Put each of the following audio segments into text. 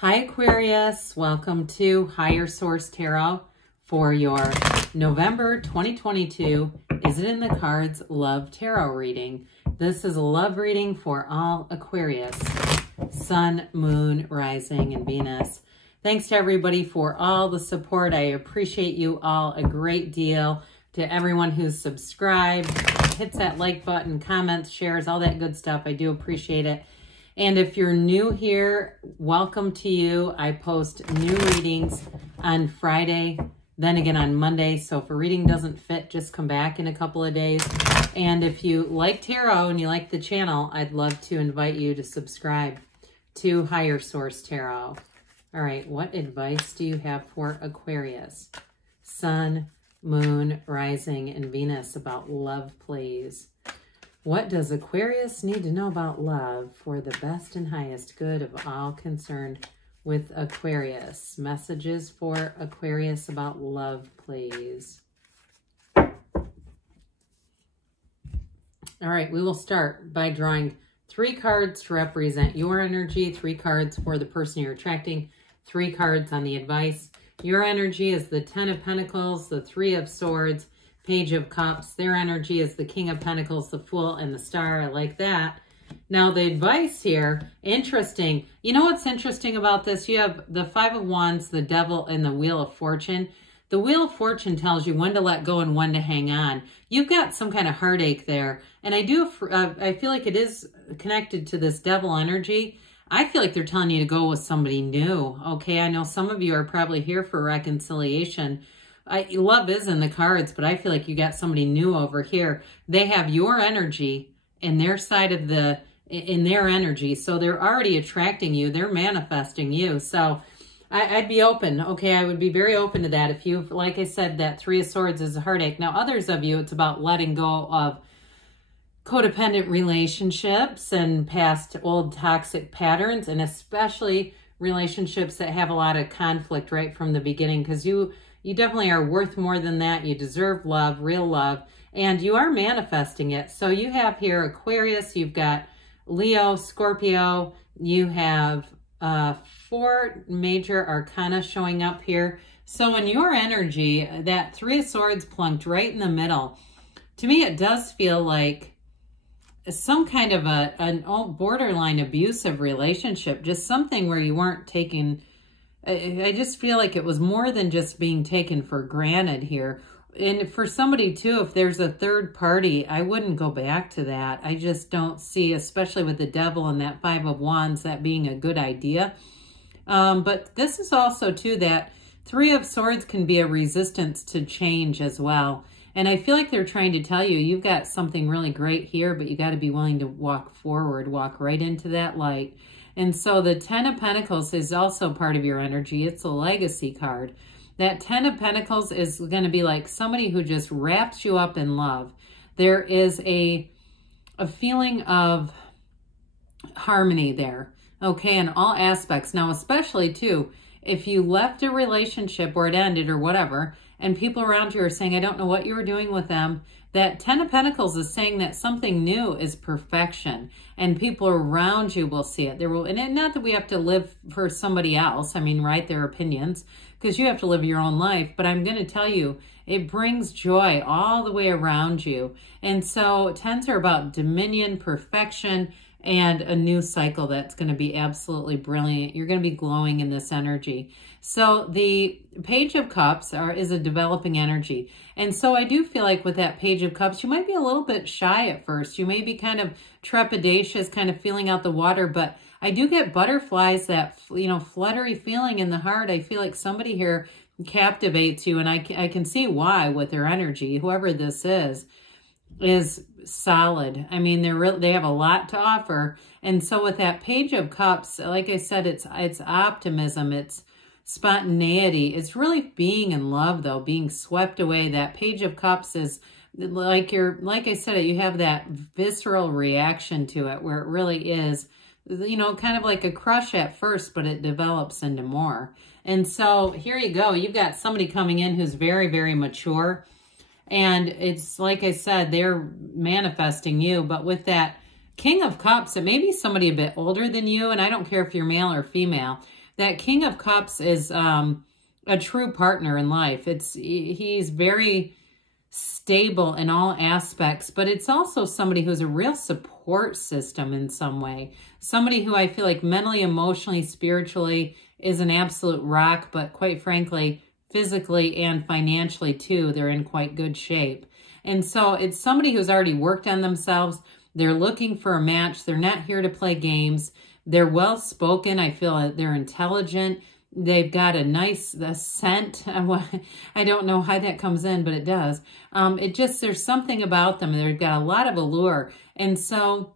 Hi Aquarius, welcome to Higher Source Tarot for your November 2022 Is It in the Cards Love Tarot reading. This is a love reading for all Aquarius, Sun, Moon, Rising, and Venus. Thanks to everybody for all the support. I appreciate you all a great deal. To everyone who's subscribed, hits that like button, comments, shares, all that good stuff. I do appreciate it. And if you're new here, welcome to you. I post new readings on Friday, then again on Monday. So if a reading doesn't fit, just come back in a couple of days. And if you like tarot and you like the channel, I'd love to invite you to subscribe to Higher Source Tarot. All right, what advice do you have for Aquarius? Sun, Moon, Rising, and Venus about love, please. What does Aquarius need to know about love for the best and highest good of all concerned with Aquarius? Messages for Aquarius about love, please. All right, we will start by drawing 3 cards to represent your energy, 3 cards for the person you're attracting, 3 cards on the advice. Your energy is the 10 of Pentacles, the 3 of Swords, Page of Cups. Their energy is the King of Pentacles, the Fool, and the Star. I like that. Now, the advice here, interesting. You know what's interesting about this? You have the 5 of Wands, the Devil, and the Wheel of Fortune. The Wheel of Fortune tells you when to let go and when to hang on. You've got some kind of heartache there. And I feel like it is connected to this Devil energy. I feel like they're telling you to go with somebody new. Okay, I know some of you are probably here for reconciliation. Love is in the cards, but I feel like you got somebody new over here. They have your energy in their side of in their energy. So they're already attracting you. They're manifesting you. So I'd be open. Okay, I would be very open to that. If you, like I said, that 3 of Swords is a heartache. Now, others of you, it's about letting go of codependent relationships and past old toxic patterns, and especially relationships that have a lot of conflict right from the beginning, because you definitely are worth more than that. You deserve love, real love, and you are manifesting it. So you have here Aquarius, you've got Leo, Scorpio, you have 4 major arcana showing up here. So in your energy, that 3 of Swords plunked right in the middle. To me, it does feel like some kind of an borderline abusive relationship, just something where you weren't taken. I just feel like it was more than just being taken for granted here. And for somebody too, if there's a third party, I wouldn't go back to that. I just don't see, especially with the Devil and that 5 of Wands, that being a good idea. But this is also too that 3 of Swords can be a resistance to change as well. And I feel like they're trying to tell you, you've got something really great here, but you got to be willing to walk forward, walk right into that light. And so the 10 of Pentacles is also part of your energy. It's a legacy card. That 10 of Pentacles is going to be like somebody who just wraps you up in love. There is a feeling of harmony there, okay, in all aspects. Now, especially too, if you left a relationship or it ended or whatever, and people around you are saying, I don't know what you were doing with them, that 10 of Pentacles is saying that something new is perfection, and people around you will see it. And not that we have to live for somebody else. I mean, right, their opinions, because you have to live your own life. But I'm going to tell you, it brings joy all the way around you. And so 10s are about dominion, perfection, and a new cycle that's going to be absolutely brilliant. You're going to be glowing in this energy. So the Page of Cups is a developing energy. And so I do feel like with that Page of Cups, you might be a little bit shy at first. You may be kind of trepidatious, kind of feeling out the water, but I do get butterflies, that, fluttery feeling in the heart. I feel like somebody here captivates you, and I can see why with their energy. Whoever this is solid. I mean, they have a lot to offer. And so with that Page of Cups, like I said, it's optimism, it's spontaneity. It's really being in love, though, being swept away. That Page of Cups is like I said, you have that visceral reaction to it where it really is, kind of like a crush at first, but it develops into more. And so here you go. You've got somebody coming in who's very, very mature. And it's like I said, they're manifesting you. But with that King of Cups, it may be somebody a bit older than you, and I don't care if you're male or female. that King of Cups is a true partner in life. He's very stable in all aspects, but it's also somebody who's a real support system in some way. Somebody who I feel like mentally, emotionally, spiritually is an absolute rock, but quite frankly, physically and financially too, they're in quite good shape. And so it's somebody who's already worked on themselves. They're looking for a match. They're not here to play games. They're well-spoken. I feel like they're intelligent. They've got a nice scent. I don't know how that comes in, but it does. There's something about them. They've got a lot of allure. And so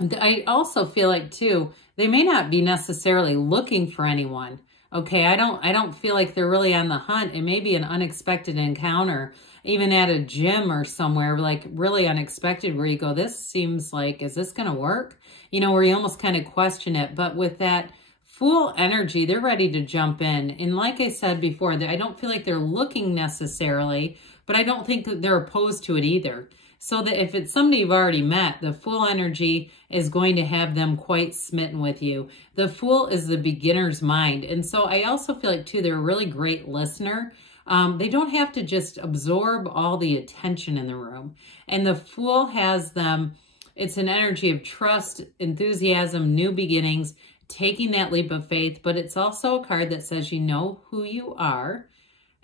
I also feel like too, they may not be necessarily looking for anyone. Okay, I don't feel like they're really on the hunt. It may be an unexpected encounter, even at a gym or somewhere, like really unexpected, where you go, this seems like, is this going to work? You know, where you almost kind of question it. But with that Fool energy, they're ready to jump in. And like I said before, I don't feel like they're looking necessarily, but I don't think that they're opposed to it either. So that if it's somebody you've already met, the Fool energy is going to have them quite smitten with you. The Fool is the beginner's mind. And so I also feel like, too, they're a really great listener. They don't have to just absorb all the attention in the room. And the Fool has them, it's an energy of trust, enthusiasm, new beginnings, taking that leap of faith. But it's also a card that says you know who you are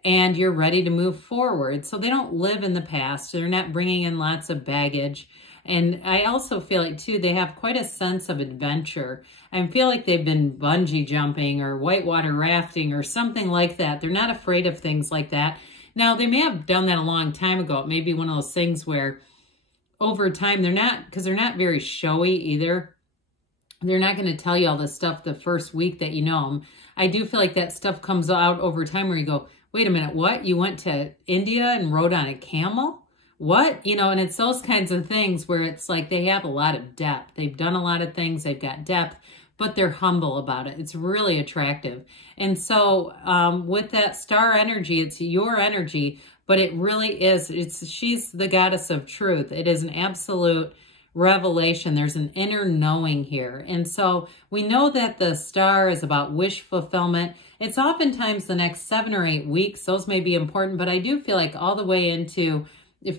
and you're ready to move forward. So they don't live in the past. They're not bringing in lots of baggage. And I also feel like, too, they have quite a sense of adventure. I feel like they've been bungee jumping or whitewater rafting or something like that. They're not afraid of things like that. Now, they may have done that a long time ago. It may be one of those things where over time, they're not very showy either. They're not going to tell you all this stuff the first week that you know them. I do feel like that stuff comes out over time where you go, wait a minute, what? You went to India and rode on a camel? What? You know, and it's those kinds of things where it's like they have a lot of depth. They've done a lot of things. They've got depth, but they're humble about it. It's really attractive. And so with that star energy, it's your energy, but it really is, she's the goddess of truth. It is an absolute revelation. There's an inner knowing here. And so we know that the star is about wish fulfillment. It's oftentimes the next 7 or 8 weeks. Those may be important, but I do feel like all the way into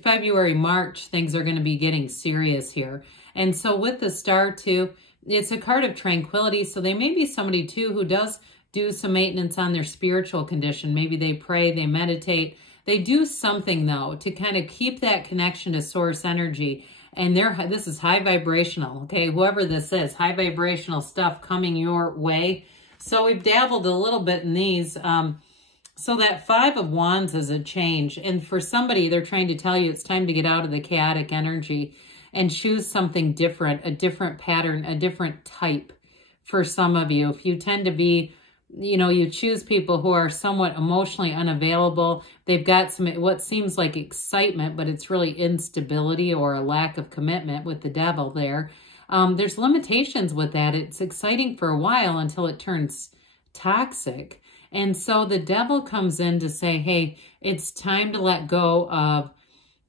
February, March, things are going to be getting serious here. And so with the star too, it's a card of tranquility. So they may be somebody too who does do some maintenance on their spiritual condition. Maybe they pray, they meditate. They do something though to kind of keep that connection to source energy. And this is high vibrational, okay? Whoever this is, high vibrational stuff coming your way. So we've dabbled a little bit in these. So that 5 of Wands is a change. And for somebody, they're trying to tell you it's time to get out of the chaotic energy and choose something different, a different pattern, a different type for some of you. If you tend to be, you know, you choose people who are somewhat emotionally unavailable. They've got some, what seems like excitement, but it's really instability or a lack of commitment with the devil there. There's limitations with that. It's exciting for a while until it turns toxic. And so the devil comes in to say, hey, it's time to let go of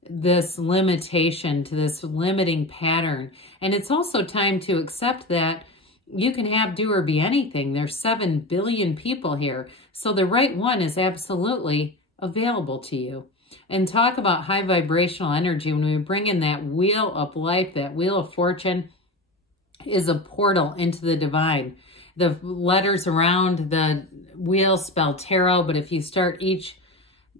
this limitation, to this limiting pattern. And it's also time to accept that you can have, do, or be anything. There's 7 billion people here. So the right one is absolutely available to you. And talk about high vibrational energy. When we bring in that wheel of life, that wheel of fortune is a portal into the divine. The letters around the wheel spell tarot, but if you start each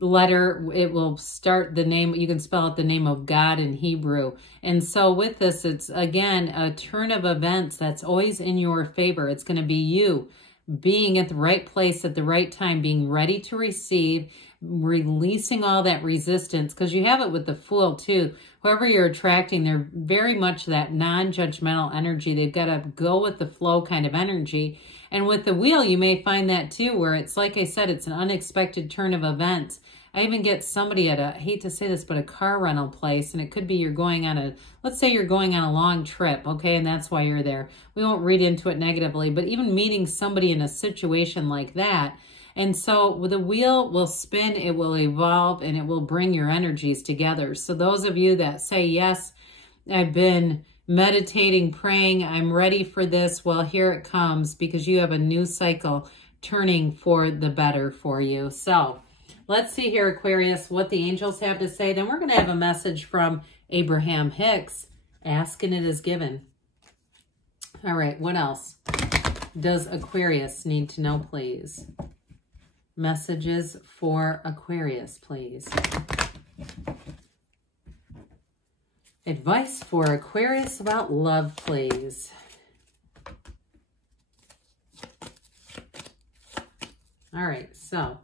letter, it will start the name, you can spell out the name of God in Hebrew. And so with this, it's again a turn of events that's always in your favor. It's going to be you being at the right place at the right time, being ready to receive, releasing all that resistance, because you have it with the Fool too. Whoever you're attracting, they're very much that non-judgmental energy. They've got to go with the flow kind of energy. And with the wheel, you may find that too, where it's, like I said, it's an unexpected turn of events. I even get somebody at I hate to say this, but a car rental place, and it could be you're going on let's say you're going on a long trip, okay, and that's why you're there. We won't read into it negatively, but even meeting somebody in a situation like that. And so the wheel will spin, it will evolve, and it will bring your energies together. So those of you that say, yes, I've been meditating, praying, I'm ready for this. Well, here it comes, because you have a new cycle turning for the better for you. So let's see here, Aquarius, what the angels have to say. Then we're going to have a message from Abraham Hicks. Ask and it is given. All right, what else does Aquarius need to know, please? Messages for Aquarius, please. Advice for Aquarius about love, please. All right, so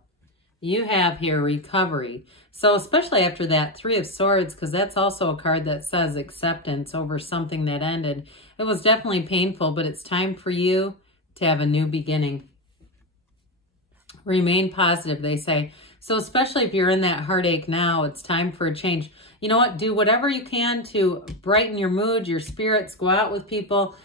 you have here recovery. So especially after that Three of Swords, because that's also a card that says acceptance over something that ended. It was definitely painful, but it's time for you to have a new beginning. Remain positive, they say. So especially if you're in that heartache now, it's time for a change. You know what? Do whatever you can to brighten your mood, your spirits. Go out with people,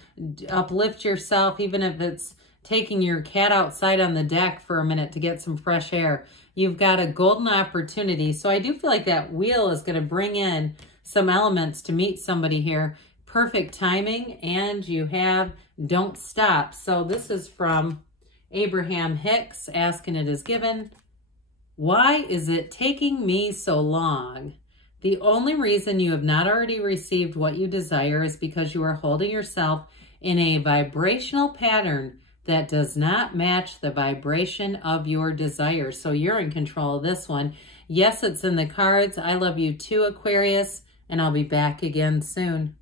uplift yourself, even if it's taking your cat outside on the deck for a minute to get some fresh air. You've got a golden opportunity. So I do feel like that wheel is going to bring in some elements to meet somebody here. Perfect timing, and you have don't stop. So this is from Abraham Hicks. Ask and it is given. Why is it taking me so long? The only reason you have not already received what you desire is because you are holding yourself in a vibrational pattern that does not match the vibration of your desire. So you're in control of this one. Yes, it's in the cards. I love you too, Aquarius, and I'll be back again soon.